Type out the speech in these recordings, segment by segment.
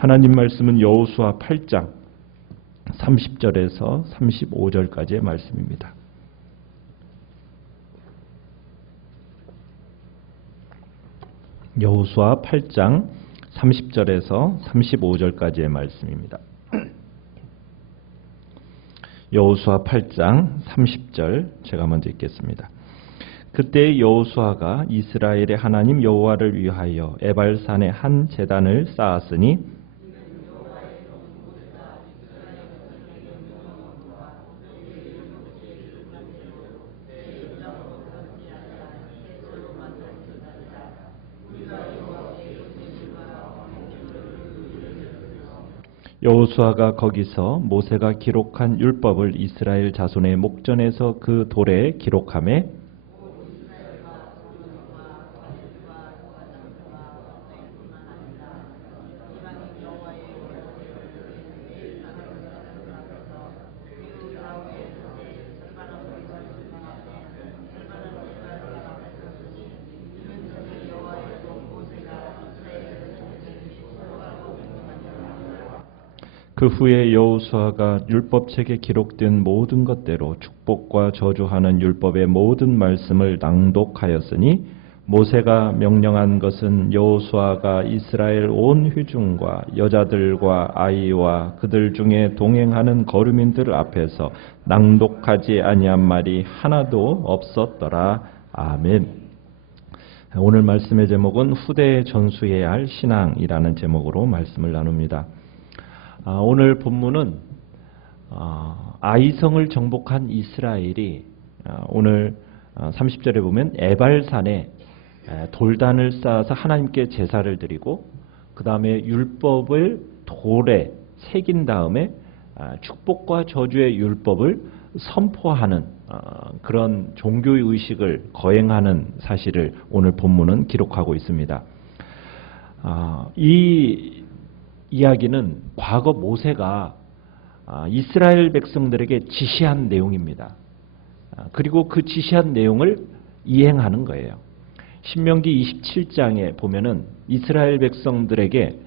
하나님 말씀은 여호수아 8장 30절에서 35절까지의 말씀입니다. 여호수아 8장 30절에서 35절까지의 말씀입니다. 여호수아 8장 30절 제가 먼저 읽겠습니다. 그때 여호수아가 이스라엘의 하나님 여호와를 위하여 에발산에 한 제단을 쌓았으니 여호수아가 거기서 모세가 기록한 율법을 이스라엘 자손의 목전에서 그 돌에 기록하매 그 후에 여호수아가 율법책에 기록된 모든 것대로 축복과 저주하는 율법의 모든 말씀을 낭독하였으니 모세가 명령한 것은 여호수아가 이스라엘 온 회중과 여자들과 아이와 그들 중에 동행하는 거류민들 앞에서 낭독하지 아니한 말이 하나도 없었더라. 아멘. 오늘 말씀의 제목은 후대에 전수해야 할 신앙이라는 제목으로 말씀을 나눕니다. 오늘 본문은 아이성을 정복한 이스라엘이 오늘 30절에 보면 에발산에 돌단을 쌓아서 하나님께 제사를 드리고 그 다음에 율법을 돌에 새긴 다음에 축복과 저주의 율법을 선포하는 그런 종교의 의식을 거행하는 사실을 오늘 본문은 기록하고 있습니다. 이 이야기는 과거 모세가 이스라엘 백성들에게 지시한 내용입니다. 그리고 그 지시한 내용을 이행하는 거예요. 신명기 27장에 보면은 이스라엘 백성들에게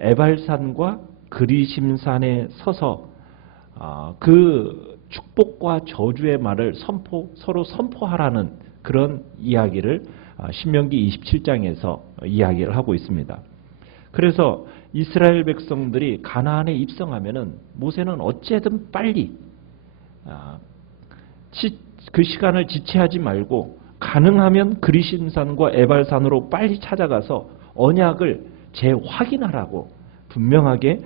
에발산과 그리심산에 서서 그 축복과 저주의 말을 서로 선포하라는 그런 이야기를 신명기 27장에서 이야기를 하고 있습니다. 그래서 이스라엘 백성들이 가나안에 입성하면은 모세는 어쨌든 빨리 그 시간을 지체하지 말고 가능하면 그리심산과 에발산으로 빨리 찾아가서 언약을 재확인하라고 분명하게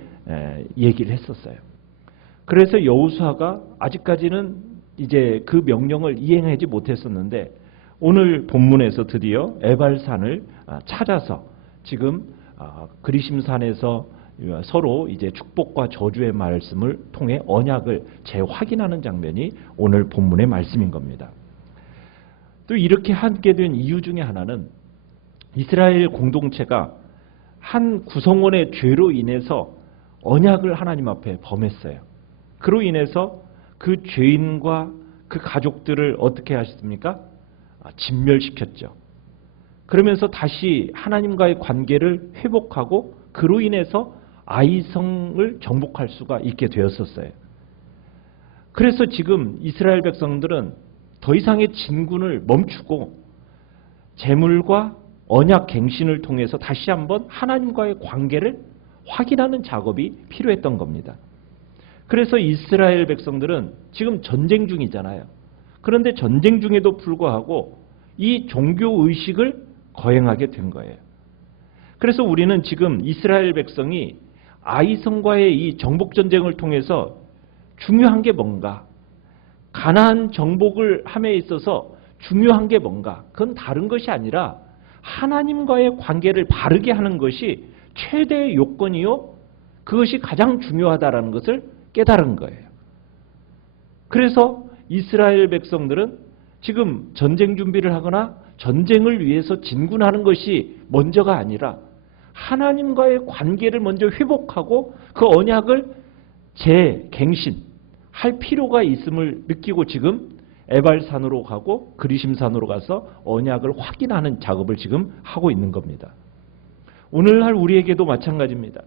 얘기를 했었어요. 그래서 여호수아가 아직까지는 이제 그 명령을 이행하지 못했었는데 오늘 본문에서 드디어 에발산을 찾아서 지금 그리심산에서 서로 이제 축복과 저주의 말씀을 통해 언약을 재확인하는 장면이 오늘 본문의 말씀인 겁니다. 또 이렇게 하게 된 이유 중에 하나는 이스라엘 공동체가 한 구성원의 죄로 인해서 언약을 하나님 앞에 범했어요. 그로 인해서 그 죄인과 그 가족들을 어떻게 하셨습니까? 진멸시켰죠. 그러면서 다시 하나님과의 관계를 회복하고 그로 인해서 아이성을 정복할 수가 있게 되었었어요. 그래서 지금 이스라엘 백성들은 더 이상의 진군을 멈추고 제물과 언약 갱신을 통해서 다시 한번 하나님과의 관계를 확인하는 작업이 필요했던 겁니다. 그래서 이스라엘 백성들은 지금 전쟁 중이잖아요. 그런데 전쟁 중에도 불구하고 이 종교 의식을 거행하게 된 거예요. 그래서 우리는 지금 이스라엘 백성이 아이성과의 이 정복전쟁을 통해서 중요한 게 뭔가, 가나안 정복을 함에 있어서 중요한 게 뭔가, 그건 다른 것이 아니라 하나님과의 관계를 바르게 하는 것이 최대의 요건이요, 그것이 가장 중요하다는 것을 깨달은 거예요. 그래서 이스라엘 백성들은 지금 전쟁 준비를 하거나 전쟁을 위해서 진군하는 것이 먼저가 아니라 하나님과의 관계를 먼저 회복하고 그 언약을 재갱신할 필요가 있음을 느끼고 지금 에발산으로 가고 그리심산으로 가서 언약을 확인하는 작업을 지금 하고 있는 겁니다. 오늘날 우리에게도 마찬가지입니다.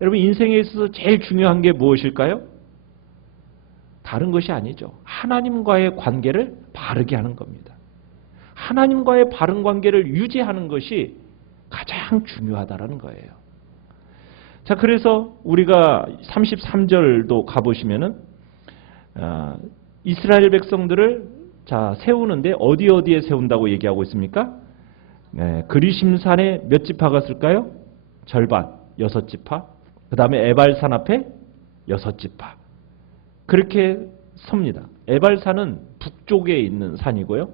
여러분 인생에 있어서 제일 중요한 게 무엇일까요? 다른 것이 아니죠. 하나님과의 관계를 바르게 하는 겁니다. 하나님과의 바른 관계를 유지하는 것이 가장 중요하다는 거예요. 자, 그래서 우리가 33절도 가보시면은 이스라엘 백성들을 세우는데 어디에 세운다고 얘기하고 있습니까? 그리심산에 몇 지파가 쓸까요? 절반, 6지파. 그 다음에 에발산 앞에 6지파. 그렇게 섭니다. 에발산은 북쪽에 있는 산이고요.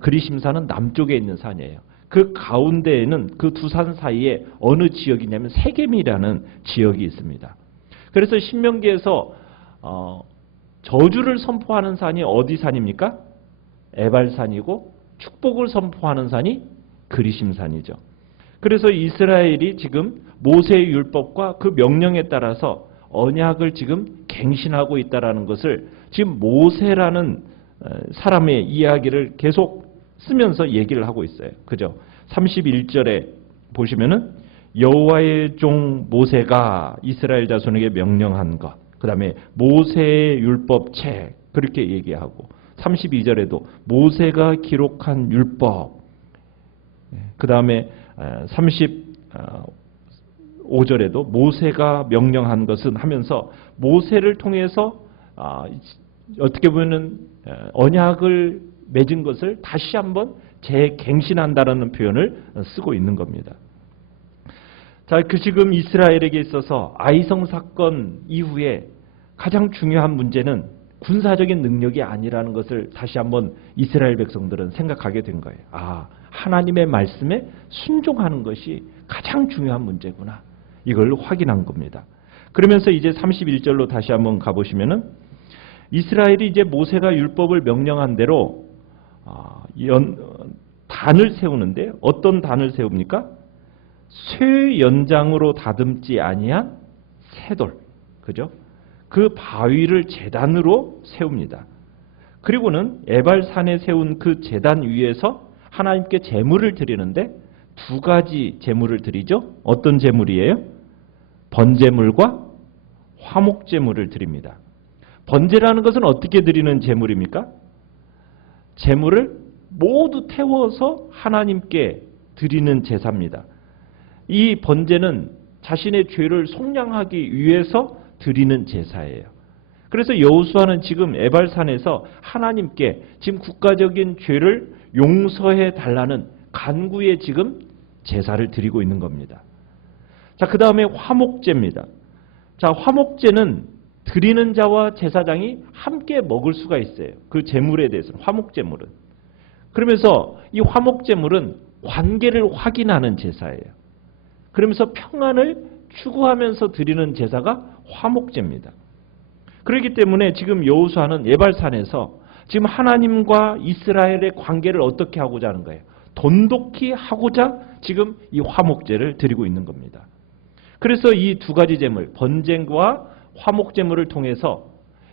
그리심산은 남쪽에 있는 산이에요. 그 가운데에는 그 두 산 사이에 어느 지역이냐면 세겜이라는 지역이 있습니다. 그래서 신명기에서 저주를 선포하는 산이 어디 산입니까? 에발산이고 축복을 선포하는 산이 그리심산이죠. 그래서 이스라엘이 지금 모세의 율법과 그 명령에 따라서 언약을 지금 갱신하고 있다는 것을 지금 모세라는 사람의 이야기를 계속 쓰면서 얘기를 하고 있어요. 그죠? 31절에 보시면은 여호와의 종 모세가 이스라엘 자손에게 명령한 것, 그 다음에 모세의 율법책 그렇게 얘기하고 32절에도 모세가 기록한 율법, 그 다음에 35절에도 모세가 명령한 것은 하면서 모세를 통해서 어떻게 보면 언약을 맺은 것을 다시 한번 재갱신한다라는 표현을 쓰고 있는 겁니다. 자, 지금 이스라엘에게 있어서 아이성 사건 이후에 가장 중요한 문제는 군사적인 능력이 아니라는 것을 다시 한번 이스라엘 백성들은 생각하게 된 거예요. 하나님의 말씀에 순종하는 것이 가장 중요한 문제구나. 이걸 확인한 겁니다. 그러면서 이제 31절로 다시 한번 가보시면은 이스라엘이 이제 모세가 율법을 명령한 대로 단을 세우는데 어떤 단을 세웁니까? 쇠 연장으로 다듬지 아니한 쇠돌, 그죠? 그 바위를 제단으로 세웁니다. 그리고는 에발산에 세운 그 제단 위에서 하나님께 제물을 드리는데 두 가지 제물을 드리죠. 어떤 제물이에요? 번제물과 화목제물을 드립니다. 번제라는 것은 어떻게 드리는 제물입니까? 제물을 모두 태워서 하나님께 드리는 제사입니다. 이 번제는 자신의 죄를 속량하기 위해서 드리는 제사예요. 그래서 여호수아는 지금 에발산에서 하나님께 지금 국가적인 죄를 용서해 달라는 간구의 지금 제사를 드리고 있는 겁니다. 자, 그 다음에 화목제입니다. 자, 화목제는 드리는 자와 제사장이 함께 먹을 수가 있어요. 그 제물에 대해서는, 화목제물은. 그러면서 이 화목제물은 관계를 확인하는 제사예요. 그러면서 평안을 추구하면서 드리는 제사가 화목제입니다. 그렇기 때문에 지금 여호수아는 에발산에서 지금 하나님과 이스라엘의 관계를 어떻게 하고자 하는 거예요? 돈독히 하고자 지금 이 화목제를 드리고 있는 겁니다. 그래서 이 두 가지 제물, 번제와 화목제물을 통해서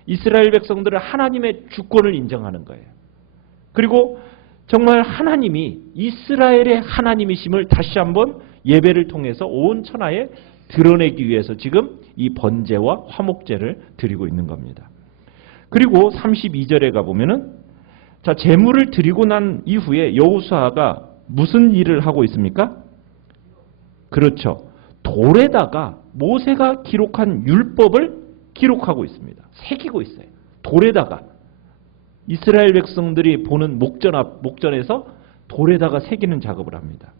이스라엘 백성들은 하나님의 주권을 인정하는 거예요. 그리고 정말 하나님이 이스라엘의 하나님이심을 다시 한번 예배를 통해서 온 천하에 드러내기 위해서 지금 이 번제와 화목제를 드리고 있는 겁니다. 그리고 32절에 가보면은 자, 제물을 드리고 난 이후에 여호수아가 무슨 일을 하고 있습니까? 그렇죠. 돌에다가 모세가 기록한 율법을 기록하고 있습니다. 새기고 있어요. 돌에다가 이스라엘 백성들이 보는 목전에서 돌에다가 새기는 작업을 합니다.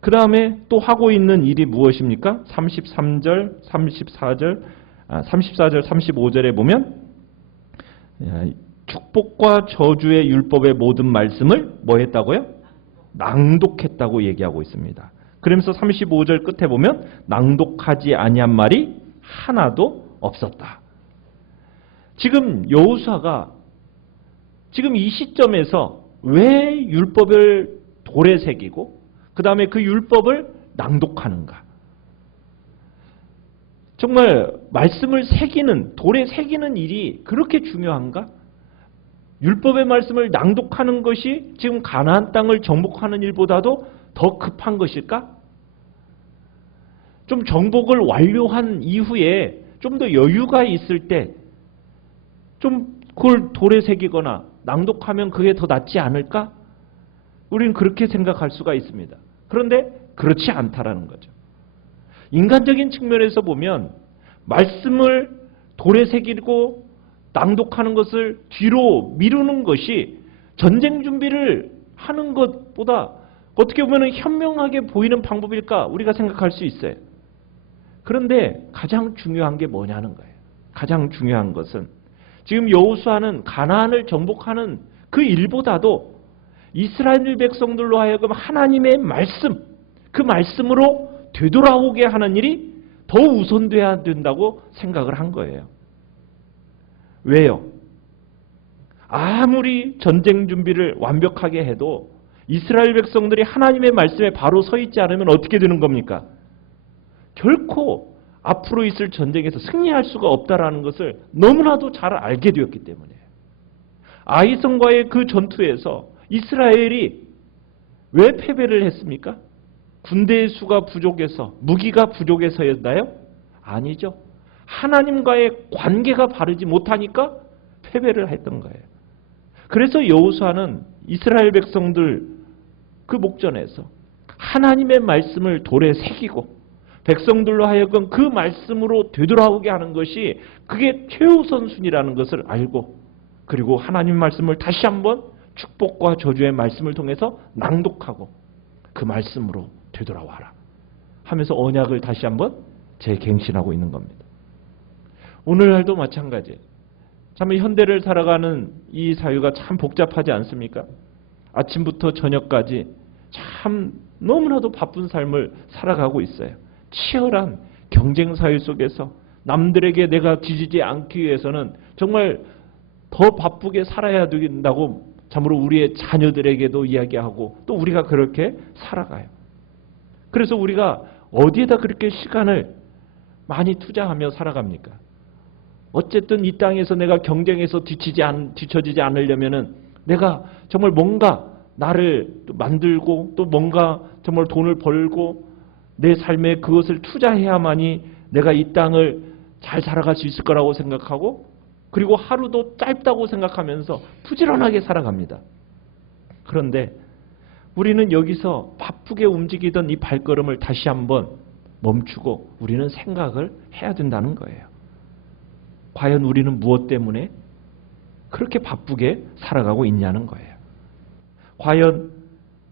그 다음에 또 하고 있는 일이 무엇입니까? 33절, 34절, 35절에 보면 축복과 저주의 율법의 모든 말씀을 뭐 했다고요? 낭독했다고 얘기하고 있습니다. 그러면서 35절 끝에 보면 낭독하지 아니한 말이 하나도 없었다. 지금 여호수아가 지금 이 시점에서 왜 율법을 돌에 새기고 그 다음에 그 율법을 낭독하는가? 정말 말씀을 새기는, 돌에 새기는 일이 그렇게 중요한가? 율법의 말씀을 낭독하는 것이 지금 가나안 땅을 정복하는 일보다도 더 급한 것일까? 좀 정복을 완료한 이후에 좀 더 여유가 있을 때 좀 그걸 돌에 새기거나 낭독하면 그게 더 낫지 않을까? 우리는 그렇게 생각할 수가 있습니다. 그런데 그렇지 않다라는 거죠. 인간적인 측면에서 보면 말씀을 돌에 새기고 낭독하는 것을 뒤로 미루는 것이 전쟁 준비를 하는 것보다 어떻게 보면 현명하게 보이는 방법일까 우리가 생각할 수 있어요. 그런데 가장 중요한 게 뭐냐는 거예요. 가장 중요한 것은 지금 여호수아는 가나안을 정복하는 그 일보다도 이스라엘 백성들로 하여금 하나님의 말씀, 그 말씀으로 되돌아오게 하는 일이 더 우선돼야 된다고 생각을 한 거예요. 왜요? 아무리 전쟁 준비를 완벽하게 해도 이스라엘 백성들이 하나님의 말씀에 바로 서 있지 않으면 어떻게 되는 겁니까? 결코 앞으로 있을 전쟁에서 승리할 수가 없다라는 것을 너무나도 잘 알게 되었기 때문에 아이성과의 그 전투에서 이스라엘이 왜 패배를 했습니까? 군대의 수가 부족해서, 무기가 부족해서였나요? 아니죠. 하나님과의 관계가 바르지 못하니까 패배를 했던 거예요. 그래서 여호수아는 이스라엘 백성들 그 목전에서 하나님의 말씀을 돌에 새기고 백성들로 하여금 그 말씀으로 되돌아오게 하는 것이 그게 최우선순위라는 것을 알고 그리고 하나님 말씀을 다시 한번 축복과 저주의 말씀을 통해서 낭독하고 그 말씀으로 되돌아와라 하면서 언약을 다시 한번 재갱신하고 있는 겁니다. 오늘날도 마찬가지예요. 참 현대를 살아가는 이 사회가 참 복잡하지 않습니까? 아침부터 저녁까지 참 너무나도 바쁜 삶을 살아가고 있어요. 치열한 경쟁 사회 속에서 남들에게 내가 뒤지지 않기 위해서는 정말 더 바쁘게 살아야 된다고 참으로 우리의 자녀들에게도 이야기하고 또 우리가 그렇게 살아가요. 그래서 우리가 어디에다 그렇게 시간을 많이 투자하며 살아갑니까? 어쨌든 이 땅에서 내가 경쟁에서 뒤처지지 않으려면은 내가 정말 뭔가 나를 만들고 또 뭔가 정말 돈을 벌고 내 삶에 그것을 투자해야만이 내가 이 땅을 잘 살아갈 수 있을 거라고 생각하고 그리고 하루도 짧다고 생각하면서 부지런하게 살아갑니다. 그런데 우리는 여기서 바쁘게 움직이던 이 발걸음을 다시 한번 멈추고 우리는 생각을 해야 된다는 거예요. 과연 우리는 무엇 때문에 그렇게 바쁘게 살아가고 있냐는 거예요. 과연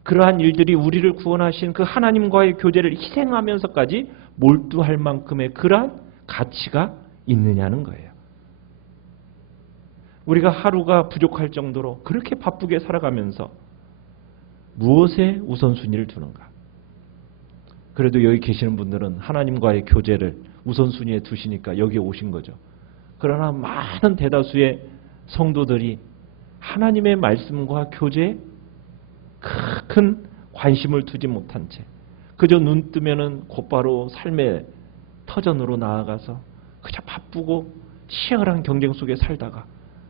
그러한 일들이 우리를 구원하신 그 하나님과의 교제를 희생하면서까지 몰두할 만큼의 그러한 가치가 있느냐는 거예요. 우리가 하루가 부족할 정도로 그렇게 바쁘게 살아가면서 무엇에 우선순위를 두는가? 그래도 여기 계시는 분들은 하나님과의 교제를 우선순위에 두시니까 여기에 오신 거죠. 그러나 많은 대다수의 성도들이 하나님의 말씀과 교제에 큰 관심을 두지 못한 채 그저 눈 뜨면은 곧바로 삶의 터전으로 나아가서 그저 바쁘고 치열한 경쟁 속에 살다가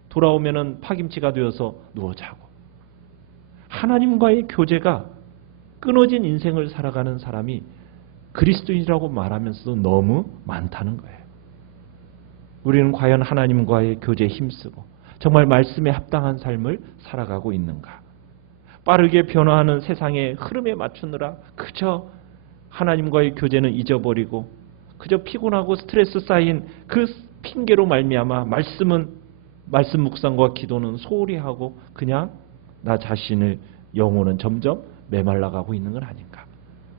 돌아오면은 파김치가 되어서 누워 자고 하나님과의 교제가 끊어진 인생을 살아가는 사람이 그리스도인이라고 말하면서도 너무 많다는 거예요. 우리는 과연 하나님과의 교제에 힘쓰고 정말 말씀에 합당한 삶을 살아가고 있는가? 빠르게 변화하는 세상의 흐름에 맞추느라 그저 하나님과의 교제는 잊어버리고 그저 피곤하고 스트레스 쌓인 그 핑계로 말미암아 말씀 묵상과 기도는 소홀히 하고 그냥 나 자신의 영혼은 점점 메말라가고 있는 건 아닌가?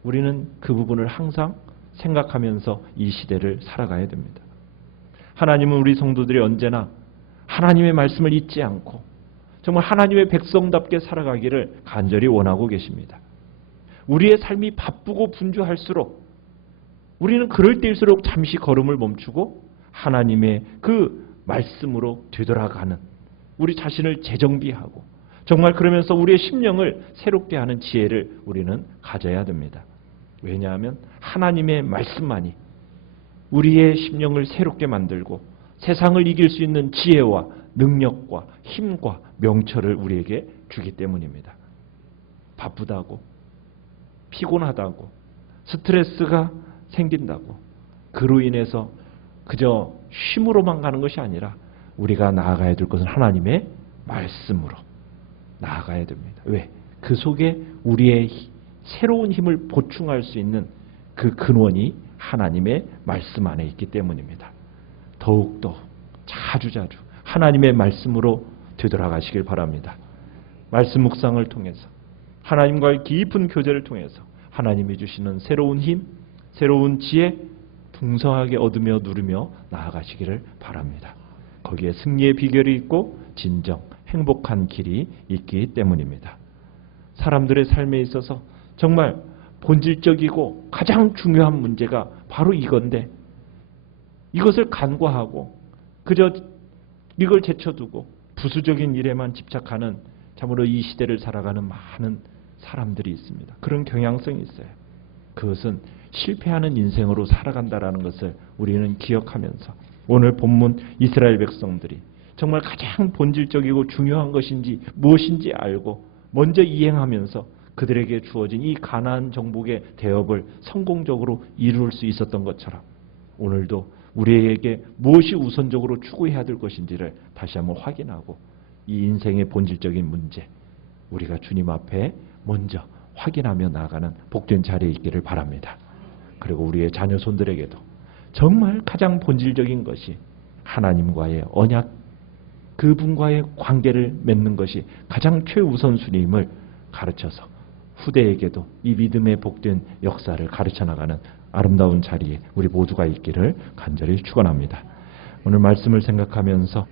우리는 그 부분을 항상 생각하면서 이 시대를 살아가야 됩니다. 하나님은 우리 성도들이 언제나 하나님의 말씀을 잊지 않고 정말 하나님의 백성답게 살아가기를 간절히 원하고 계십니다. 우리의 삶이 바쁘고 분주할수록 우리는 그럴 때일수록 잠시 걸음을 멈추고 하나님의 그 말씀으로 되돌아가는 우리 자신을 재정비하고 정말 그러면서 우리의 심령을 새롭게 하는 지혜를 우리는 가져야 됩니다. 왜냐하면 하나님의 말씀만이 우리의 심령을 새롭게 만들고 세상을 이길 수 있는 지혜와 능력과 힘과 명철을 우리에게 주기 때문입니다. 바쁘다고 피곤하다고 스트레스가 생긴다고. 그로 인해서 그저 쉼으로만 가는 것이 아니라 우리가 나아가야 될 것은 하나님의 말씀으로 나아가야 됩니다. 왜? 그 속에 우리의 새로운 힘을 보충할 수 있는 그 근원이 하나님의 말씀 안에 있기 때문입니다. 더욱더 자주자주 하나님의 말씀으로 되돌아가시길 바랍니다. 말씀 묵상을 통해서 하나님과의 깊은 교제를 통해서 하나님이 주시는 새로운 힘, 새로운 지혜 풍성하게 얻으며 누리며 나아가시기를 바랍니다. 거기에 승리의 비결이 있고 진정 행복한 길이 있기 때문입니다. 사람들의 삶에 있어서 정말 본질적이고 가장 중요한 문제가 바로 이건데 이것을 간과하고 그저 이걸 제쳐두고 부수적인 일에만 집착하는 참으로 이 시대를 살아가는 많은 사람들이 있습니다. 그런 경향성이 있어요. 그것은 실패하는 인생으로 살아간다라는 것을 우리는 기억하면서 오늘 본문 이스라엘 백성들이 정말 가장 본질적이고 중요한 것인지 무엇인지 알고 먼저 이행하면서 그들에게 주어진 이 가나안 정복의 대업을 성공적으로 이룰 수 있었던 것처럼 오늘도 우리에게 무엇이 우선적으로 추구해야 될 것인지를 다시 한번 확인하고 이 인생의 본질적인 문제 우리가 주님 앞에 먼저 확인하며 나아가는 복된 자리에 있기를 바랍니다. 그리고 우리의 자녀 손들에게도 정말 가장 본질적인 것이 하나님과의 언약 그분과의 관계를 맺는 것이 가장 최우선순위임을 가르쳐서 후대에게도 이 믿음의 복된 역사를 가르쳐 나가는 아름다운 자리에 우리 모두가 있기를 간절히 축원합니다. 오늘 말씀을 생각하면서